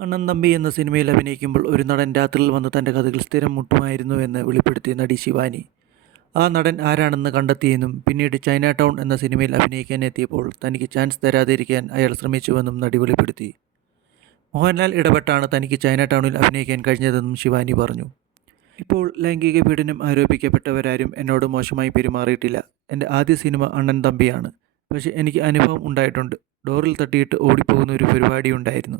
അണ്ണൻ തമ്പി എന്ന സിനിമയിൽ അഭിനയിക്കുമ്പോൾ ഒരു നടൻ രാത്രിയിൽ വന്ന് തന്റെ കഥകൾ സ്ഥിരം മുട്ടുമായിരുന്നു എന്ന് വെളിപ്പെടുത്തിയ നടി ശിവാനി. ആ നടൻ ആരാണെന്ന് കണ്ടെത്തിയെന്നും പിന്നീട് ചൈന ടൗൺ എന്ന സിനിമയിൽ അഭിനയിക്കാൻ എത്തിയപ്പോൾ തനിക്ക് ചാൻസ് തരാതിരിക്കാൻ അയാൾ ശ്രമിച്ചുവെന്നും നടി വെളിപ്പെടുത്തി. മോഹൻലാൽ ഇടപെട്ടാണ് തനിക്ക് ചൈന ടൗണിൽ അഭിനയിക്കാൻ കഴിഞ്ഞതെന്നും ശിവാനി പറഞ്ഞു. ഇപ്പോൾ ലൈംഗിക പീഡനം ആരോപിക്കപ്പെട്ടവരാരും എന്നോട് മോശമായി പെരുമാറിയിട്ടില്ല. എന്റെ ആദ്യ സിനിമ അണ്ണൻ തമ്പിയാണ്. പക്ഷേ എനിക്ക് അനുഭവം ഉണ്ടായിട്ടുണ്ട്. ഡോറിൽ തട്ടിയിട്ട് ഓടിപ്പോകുന്ന ഒരു പരിപാടി ഉണ്ടായിരുന്നു.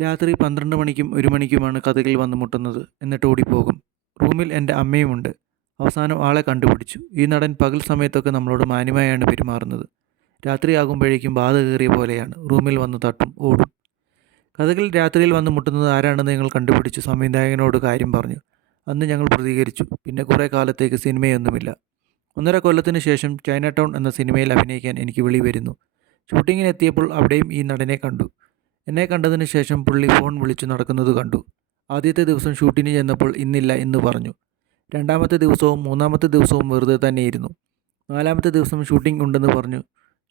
രാത്രി പന്ത്രണ്ട് മണിക്കും ഒരു മണിക്കുമാണ് കഥകൾ വന്ന് മുട്ടുന്നത്. എന്നിട്ട് ഓടിപ്പോകും. റൂമിൽ എന്റെ അമ്മയുമുണ്ട്. അവസാനം ആളെ കണ്ടുപിടിച്ചു. ഈ നടൻ പകൽ സമയത്തൊക്കെ നമ്മളോട് മാന്യമായാണ് പെരുമാറുന്നത്. രാത്രിയാകുമ്പോഴേക്കും ബാധ കയറിയ പോലെയാണ്. റൂമിൽ വന്ന് തട്ടും ഓടും. കഥകൾ രാത്രിയിൽ വന്ന് മുട്ടുന്നത് ആരാണെന്ന് ഞങ്ങൾ കണ്ടുപിടിച്ചു. സംവിധായകനോട് കാര്യം പറഞ്ഞു. അന്ന് ഞങ്ങൾ പ്രതികരിച്ചു. പിന്നെ കുറേ കാലത്തേക്ക് സിനിമയൊന്നുമില്ല. ഒന്നര കൊല്ലത്തിന് ശേഷം ചൈന ടൗൺ എന്ന സിനിമയിൽ അഭിനയിക്കാൻ എനിക്ക് വിളി വരുന്നു. ഷൂട്ടിങ്ങിനെത്തിയപ്പോൾ അവിടെയും ഈ നടനെ കണ്ടു. എന്നെ കണ്ടതിന് ശേഷം പുള്ളി ഫോൺ വിളിച്ചു നടക്കുന്നത് കണ്ടു. ആദ്യത്തെ ദിവസം ഷൂട്ടിന് ചെന്നപ്പോൾ ഇന്നില്ല എന്ന് പറഞ്ഞു. രണ്ടാമത്തെ ദിവസവും മൂന്നാമത്തെ ദിവസവും വെറുതെ തന്നെയിരുന്നു. നാലാമത്തെ ദിവസം ഷൂട്ടിംഗ് ഉണ്ടെന്ന് പറഞ്ഞു.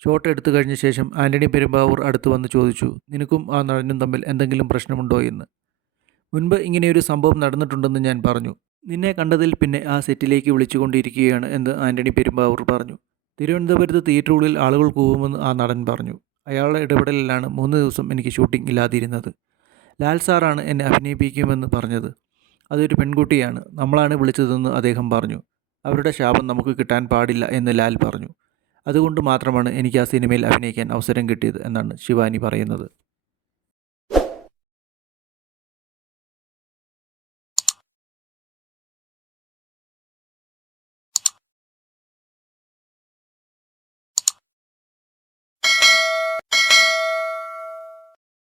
ഷോട്ട് എടുത്തു കഴിഞ്ഞ ശേഷം ആന്റണി പെരുമ്പാവൂർ അടുത്ത് വന്ന് ചോദിച്ചു നിനക്കും ആ നടനും തമ്മിൽ എന്തെങ്കിലും പ്രശ്നമുണ്ടോ എന്ന്? മുൻപ് ഇങ്ങനെയൊരു സംഭവം നടന്നിട്ടുണ്ടെന്ന് ഞാൻ പറഞ്ഞു. നിന്നെ കണ്ടതിൽ പിന്നെ ആ സെറ്റിലേക്ക് വിളിച്ചുകൊണ്ടിരിക്കുകയാണ് എന്ന് ആന്റണി പെരുമ്പാവൂർ പറഞ്ഞു. തിരുവനന്തപുരത്ത് തിയേറ്ററുകളിൽ ആളുകൾ കൂവുമെന്ന് ആ നടൻ പറഞ്ഞു. അയാളുടെ ഇടപെടലിലാണ് മൂന്ന് ദിവസം എനിക്ക് ഷൂട്ടിംഗ് ഇല്ലാതിരുന്നത്. ലാൽ സാറാണ് എന്നെ അഭിനയിപ്പിക്കുമെന്ന് പറഞ്ഞത്. അതൊരു പെൺകുട്ടിയാണ്. നമ്മളാണ് വിളിച്ചതെന്ന് അദ്ദേഹം പറഞ്ഞു. അവരുടെ ശാപം നമുക്ക് കിട്ടാൻ പാടില്ല എന്ന് ലാൽ പറഞ്ഞു. അതുകൊണ്ട് മാത്രമാണ് എനിക്ക് ആ സിനിമയിൽ അഭിനയിക്കാൻ അവസരം കിട്ടിയത് എന്നാണ് ശിവാനി പറയുന്നത്.